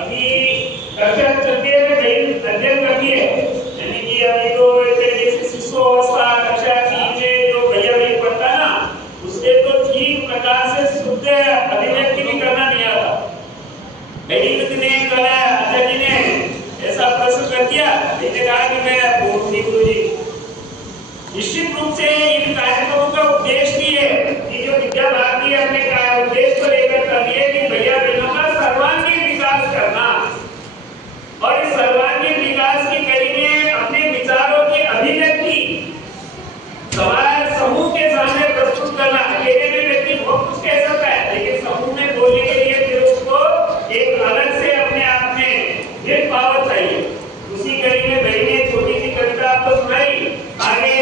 अभी कक्षा चलती है तो भाई अध्ययन करती है, यानी कि अभी तो एक तरीके से शिशु अवस्था कक्षा 3 में जो भैया भाई पढ़ता ना, उसके तो ठीक प्रकार से शुद्ध अभिव्यक्ति भी करना नहीं आता। भाई ने कल आचार्य जी ने ऐसा प्रश्न कर दिया, मैंने कहा कि मैं बोलती गुरुजी निश्चित रूप से इन कार्यक्रमों का उद्देश्य भी है कि जो विद्या भारती है अपने उद्देश्य को लेकर कर रही है कि भैया बहनों का सर्वांगीण विकास करना और इस सर्वांगीण विकास की कड़ी में अपने विचारों की अभिव्यक्ति समाज समूह के सामने प्रस्तुत करना। अकेले में व्यक्ति बहुत कुछ कह सकता है, लेकिन समूह में बोलने के लिए फिर उसको एक अलग से अपने आप में विल पावर चाहिए। उसी कड़ी में भाई ने छोटी सी कविता आपको सुनाई। आगे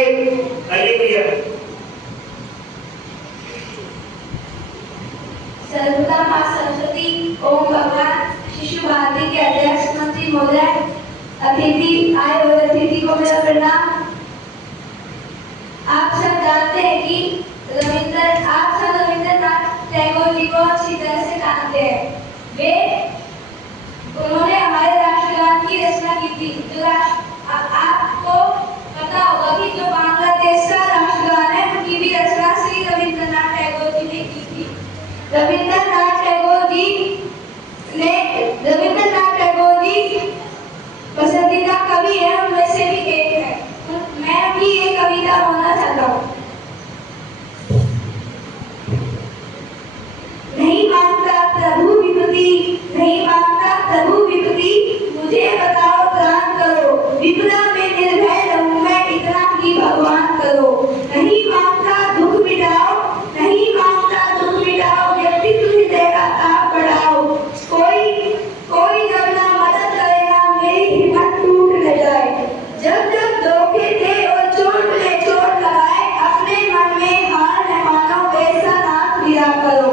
आइए भैया। सर्वदा मां सरस्वती ओम भगवान शिशु भारती के अध्यक्ष मंत्री महोदय, अतिथि आए हुए अतिथि को मेरा प्रणाम। आप सब जानते हैं कि आप सब रविंद्रनाथ टैगोर जी को अच्छी तरह से जानते हैं। उन्होंने हमारे राष्ट्रगान की रचना की थी। जो आपको पता होगा कि जो बांग्लादेश का राष्ट्रगान है उनकी भी रचना श्री रविंद्रनाथ टैगोर जी ने की थी। रविंद्रनाथ टैगोर जी पसंदीदा कवि है, उनमें से भी एक है। मैं भी ये कविता बोलना चाहता हूँ। नहीं मांगता प्रभु विपत्ति, नहीं मांगता प्रभु विपत्ति, मुझे बताओ त्राण करो, विपदा में निर्भय रहूं मैं, इतना ही भगवान करो। नहीं मांगता दुख मिटाओ, नहीं मांगता दुख मिटाओ, व्यक्तित्व हृदय का ताप बढ़ाओ। कोई जब ना मदद करेगा मेरी हिम्मत टूट न जाए। जब जब धोखे दे और चोट लगाए, अपने मन में हार न मानो, ऐसा नाथ दिया करो।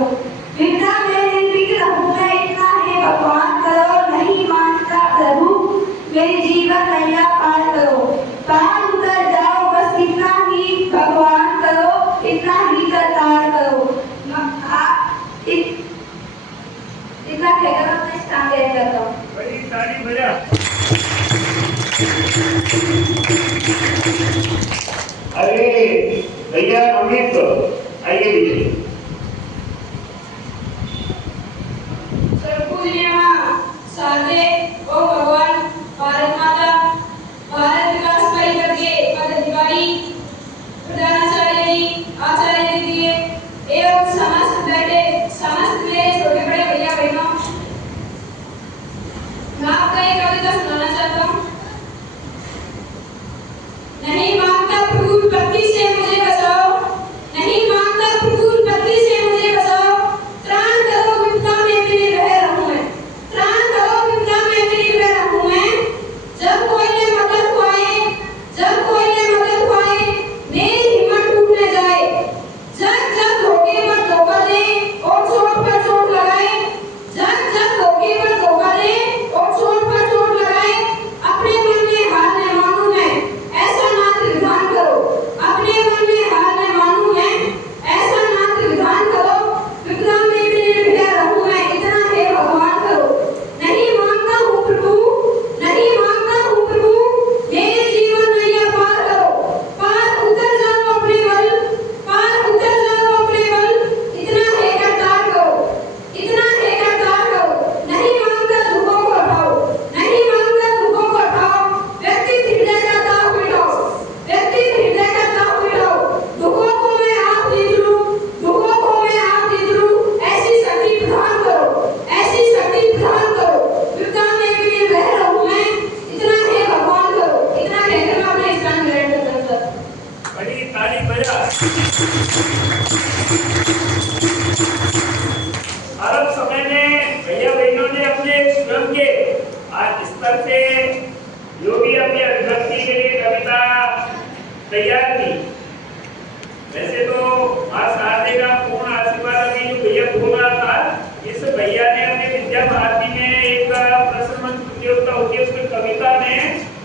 विपदा में निर्भीक रहूं मैं, इतना है भगवान करो। नहीं मानता प्रभु मेरी जीवन नैया पार करो। पार उतर जाओ बस इतना ही भगवान करो, इतना ही करतार करो। इतना कहकर अपने स्थान ग्रहण करता हूँ। बड़ी ताली बजा। अरे भैया अमित आइए दीजिए। साथे ओ भगवान भारत माता, भारत विकास परिषद के पदाधिकारी, प्रधानाचार्य जी, आचार्य दीदी एवं समस्त मेरे छोटे बड़े भैया बहनों, मैं आपको एक कविता सुनाना चाहता हूँ। नहीं मांगता प्रभु विपत्ति से मुझे बचाओ, नहीं मांगता प्रभु विपत्ति से मुझे बचाओ, त्राण करो विपदा में मेरी रह रहूं मैं, त्राण करो विपदा में मेरी रह रहूं मैं। जब कोई ने मदद खुआए, मेरी हिम्मत टूट न जाए। जब धोखे पर धोखा दे और चोट पर चोट लगाए, जब धोखे पर धोखा दे और चोट पर चोट लगाए, अपने मन में हार न मानूं मैं, ऐसा नाथ विधान करो। अपने मन में हार न मानूं मैं, ऐसा नाथ विधान करो। विपदा में निर्भय रहूं मैं, इतना है भगवान करो। नहीं मांगता हूँ प्रभु, नहीं मांगता हूँ प्रभु, मेरे जीवन नैया पार करो। पार उतर जाओ अपने बल, पार उतर जाओ अपने बल, इतना है करतार करो, इतना है करतार करो। नहीं मांगता दुखों को हटाओ, नहीं मांगता दुखों को हटाओ, व्यक्ति हृदय का ताप मिटाओ, व्यक्ति हृदय का ताप मिटाओ। दुखों को मैं आप जीत लूं, दुखों को मैं आप जीत लूं, ऐसी शक्ति प्रदान करो, ऐसी शक्ति प्रदान करो। विपदा में भी रह रहूं मैं, इतना है भगवान करो। इतना कहकर मैं अपने स्थान ग्रहण करता हूं। बड़ी ताली बजा। भारत समय में भैया बहनों ने अपने स्वयं के आज स्तर से जो भी अपनी अभिव्यक्ति के लिए कविता तैयार की। वैसे तो मां शारदे का पूर्ण आशीर्वाद अभी जो भैया बोल रहा था, इस भैया ने अपने विद्या भारती में एक प्रश्न मंच प्रतियोगिता होती है, उसमें कविता में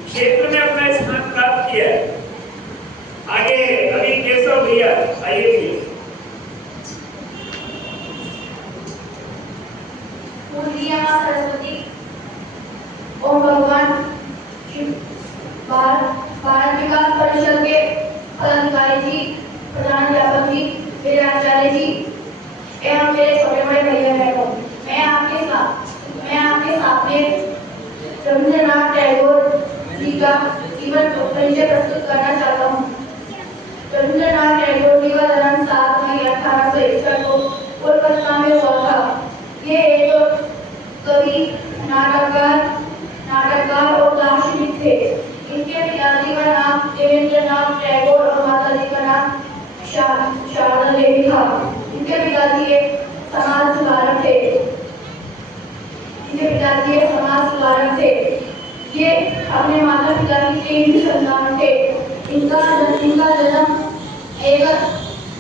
क्षेत्र में अपना स्थान प्राप्त किया है। आगे अभी केशव भैया आइए। पूज्य मां सरस्वती अपने रविंद्रनाथ टैगोर जी का जीवन परिचय प्रस्तुत करना चाहता हूँ। रविंद्रनाथ टैगोर जी का जन्म 7 मई 1861 को कोलकाता में हुआ था। ये एक कवि, नाटककार और दार्शनिक थे। इनके पिताजी का नाम देवेंद्रनाथ टैगोर और माताजी का नाम शारदा देवी था। इनके पिताजी एक समाज सुधारक थे। ये अपने माता पिता की 3 संतान थे। इनका जन्म एक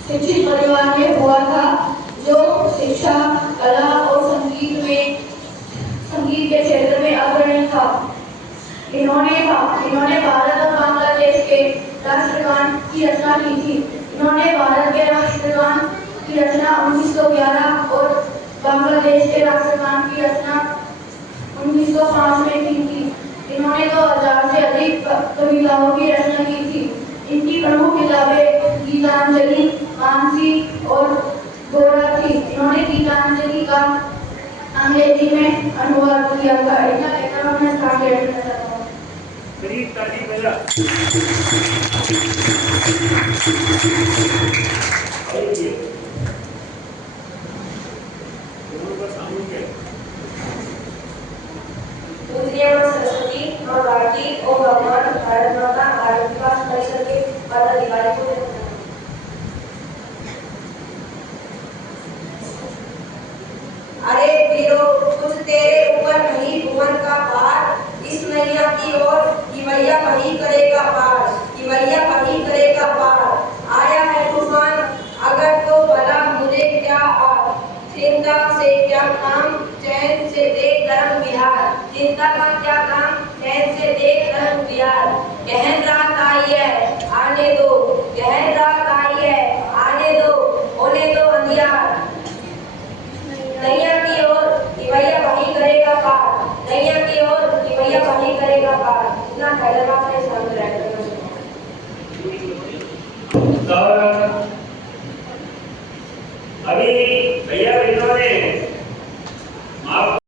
शिक्षित परिवार में हुआ था जो शिक्षा, कला और संगीत के क्षेत्र में अग्रणी था। इन्होंने भारत और बांग्लादेश के राष्ट्रगान की रचना की थी। इन्होंने भारत के राष्ट्रगान की रचना 1911 और बांग्लादेश के राष्ट्रगान की रचना 1905 में की थी। इन्होंने 2000 से अधिक कविताओं की रचना की थी। इनकी प्रमुख किताबें गीतांजलि, मानसी और गोरा थी। इन्होंने गीतांजलि का अंग्रेजी में अनुवाद किया था। इनका लेखन मैं स्थान लेना चाहता हूँ। ताली बजा। पूज्य सरस्वती और भारती और भगवान भारत माता भारत विकास परिषद के पदाधिकारी को अरे वीरो, कुछ तेरे ऊपर नहीं भुवन का पार, इस नैया की ओर किवैया वही करेगा पार, किवैया वही करेगा पार। आया है तूफान अगर तो भला मुझे क्या आ, चिंता से क्या काम, चैन से देख धर्म विहार, चिंता का क्या काम, चैन से देख धर्म विहार। गहन रात आई है आने दो, गहन रात आई है आने दो, होने दो अंधियार। नैया की ओर किवैया वही करेगा पार, नैया की ओर किवैया वही करेगा पार। इतना हैदराबाद से शामिल रहता अभी भैया बहनों ने